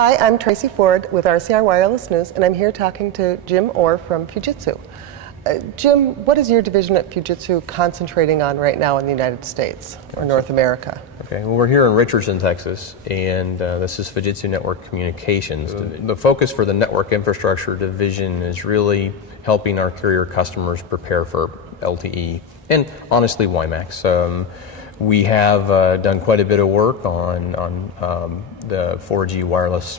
Hi, I'm Tracy Ford with RCR Wireless News, and I'm here talking to Jim Orr from Fujitsu. Jim, what is your division at Fujitsu concentrating on right now in the United States or North America? Okay, well, we're here in Richardson, Texas, and this is Fujitsu Network Communications. The focus for the network infrastructure division is really helping our carrier customers prepare for LTE and, honestly, WiMAX. We have done quite a bit of work on the 4G wireless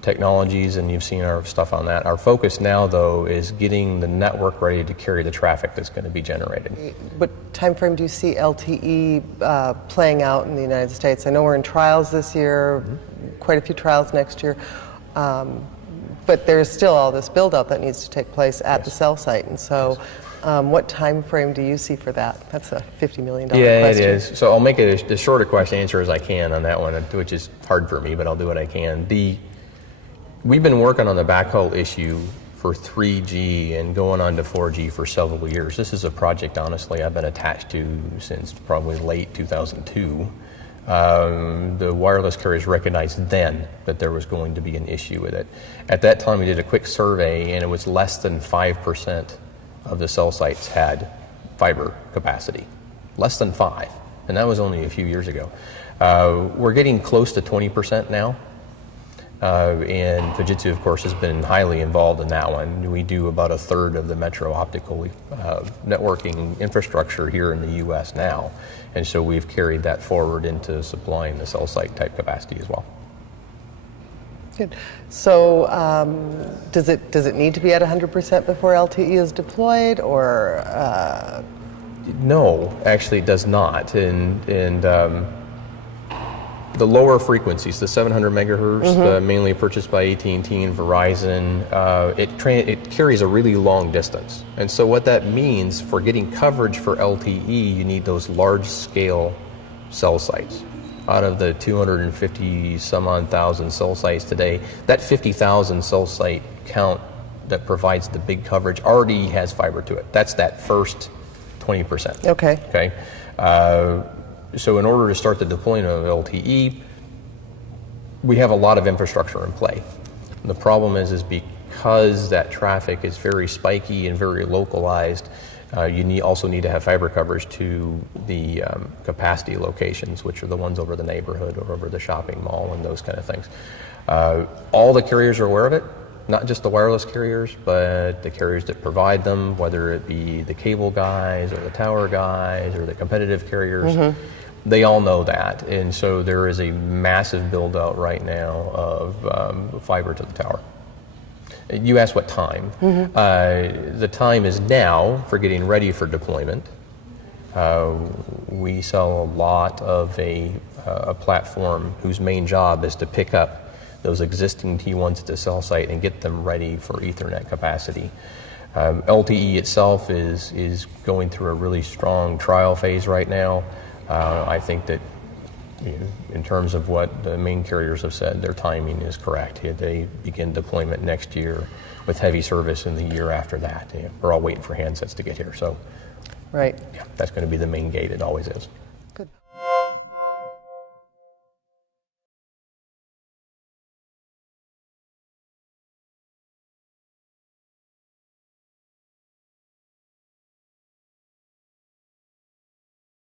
technologies, and you've seen our stuff on that. Our focus now, though, is getting the network ready to carry the traffic that's going to be generated. What time frame do you see LTE playing out in the United States? I know we're in trials this year, quite a few trials next year, but there's still all this build-out that needs to take place at the cell site, and so what time frame do you see for that? That's a $50 million question. Yeah, it is. So I'll make it as short a answer as I can on that one, which is hard for me, but I'll do what I can. We've been working on the backhaul issue for 3G and going on to 4G for several years. This is a project, honestly, I've been attached to since probably late 2002. The wireless carriers recognized then that there was going to be an issue with it. At that time, we did a quick survey, and it was less than 5% of the cell sites had fiber capacity. Less than 5%, and that was only a few years ago. We're getting close to 20% now. And Fujitsu, of course, has been highly involved in that one. We do about 1/3 of the metro optical networking infrastructure here in the U.S. now, and so we've carried that forward into supplying the cell site type capacity as well. Good. So does it need to be at 100% before LTE is deployed, or? No, actually it does not. And the lower frequencies, the 700 megahertz, mainly purchased by AT&T and Verizon, it carries a really long distance. And so what that means for getting coverage for LTE, you need those large-scale cell sites. Out of the 250 some odd thousand cell sites today, that 50,000 cell site count that provides the big coverage already has fiber to it. That's that first 20%. Okay. Okay. So in order to start the deployment of LTE, we have a lot of infrastructure in play. And the problem is because that traffic is very spiky and very localized, you also need to have fiber coverage to the capacity locations, which are the ones over the neighborhood or over the shopping mall and those kind of things. All the carriers are aware of it, not just the wireless carriers, but the carriers that provide them, whether it be the cable guys or the tower guys or the competitive carriers. They all know that, and so there is a massive build-out right now of fiber to the tower. You asked what time. The time is now for getting ready for deployment. We sell a lot of a platform whose main job is to pick up those existing T1s at the cell site and get them ready for Ethernet capacity. LTE itself is going through a really strong trial phase right now. I think that in terms of what the main carriers have said, their timing is correct. They begin deployment next year with heavy service in the year after that. We're all waiting for handsets to get here. So, right. Yeah, that's going to be the main gate. It always is.